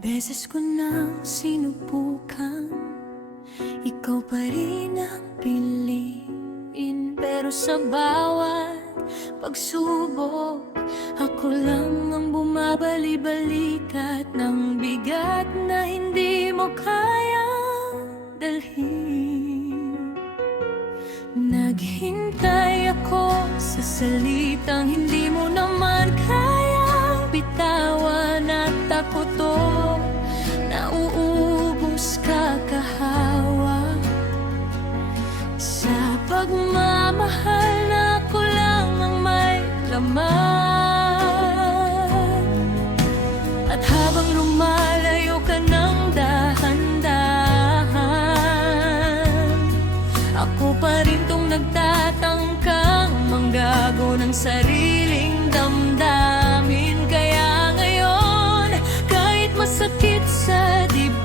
Beses ko nang sinubukan, ikaw pa rin ang piliin. Pero sa bawat pagsubok, ako lang ang bumabali-balikat ng bigat na hindi mo kayang dalhin. Naghintay ako sa salitang hindi mo naman kayang bitawan, at ako to nauubos kakahawa sa pagmamahal na ako lang ang may laman. At habang lumalayo ka ng dahan-dahan, ako pa rin tong nagtatangkang manggago ng sariling damdamin. Kaya ngayon, kahit masakit sa dibdib,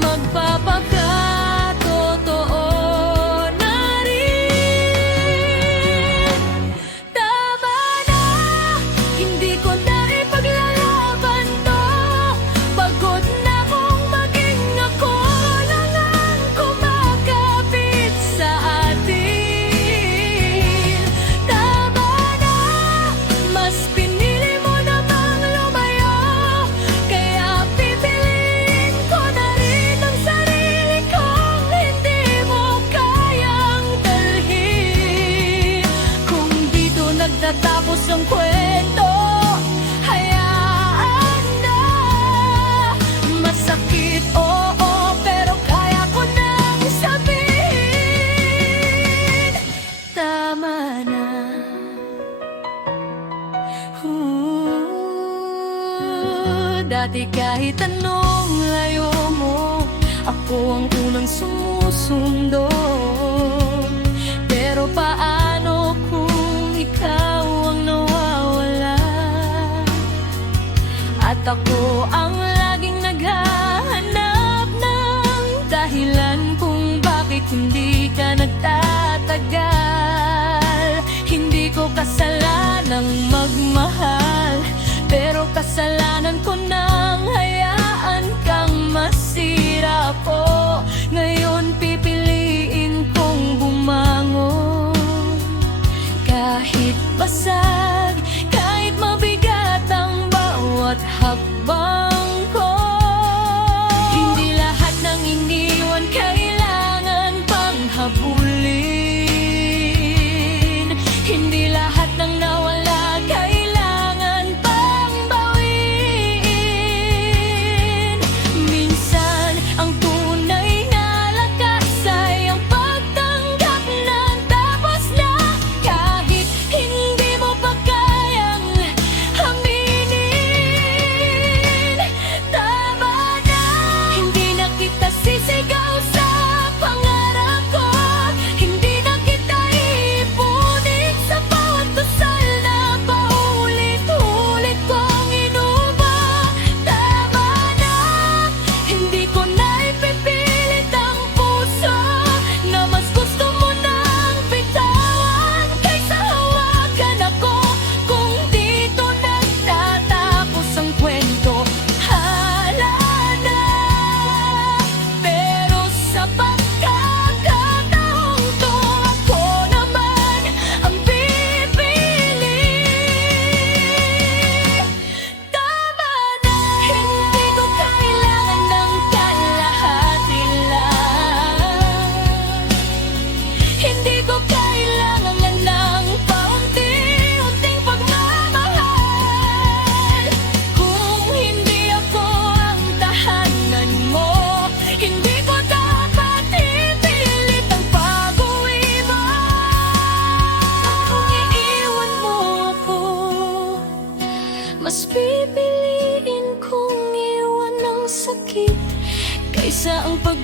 magpapakatotoo na rin. Tama na, hindi ko na ipaglalaban to. Pagod na kong maging ako lang ang kumakapit sa atin. Tama na, mas pinili mo namang lumayo, kaya pipiliin ko na rin ang sarili kong hindi mo kayang dalhin. Kung dito nagtatapos ang kwento, hayaan na. Masakit, oo, pero kaya ko nang sabihin, tama na. Dati kahit anong layo mo, ako ang unang sumusundo. Pero paano kung ikaw ang nawawala, at ako ang laging naghahanap ng dahilan kung bakit hindi ka nagtatagal. Hindi ko kasalanang magmahal, pero kasalanan ko nang hayaan kang masira po. Ngayon pipiliin kong bumangon, kahit basag, kahit mabigat ang bawat hakbang ko. Hindi lahat ng iniwan kailangan pang habulin. Hindi lahat ng nawala kailangan pang bawiin. Minsan ang tunay na lakas ay ang pagtanggap ng tapos na, kahit hindi mo pa kayang aminin. Tama na, hindi na kita sisigaw sa pangarap ko. Hindi na kita ipunin sa bawat dasal na paulit-ulit kong inuba. Tama na, hindi ko na ipipilit ang puso na mas gusto mo nang bitawan kaysa hawakan ako. Kung dito nagtatapos ang kwento, hala na. Pero sa pagkakataong to, ako naman ang pipili. Tama na, hindi ko kailangan ng kalahati lang. Hindi ko kailangan na ng paunti-unting pagmamahal. Kung hindi ako ang tahanan mo, hindi ko dapat ipilit ang pag-uwi mo. Kung iiwan mo ako, mas pipiliin kong iwan ng sakit kaysa ang pag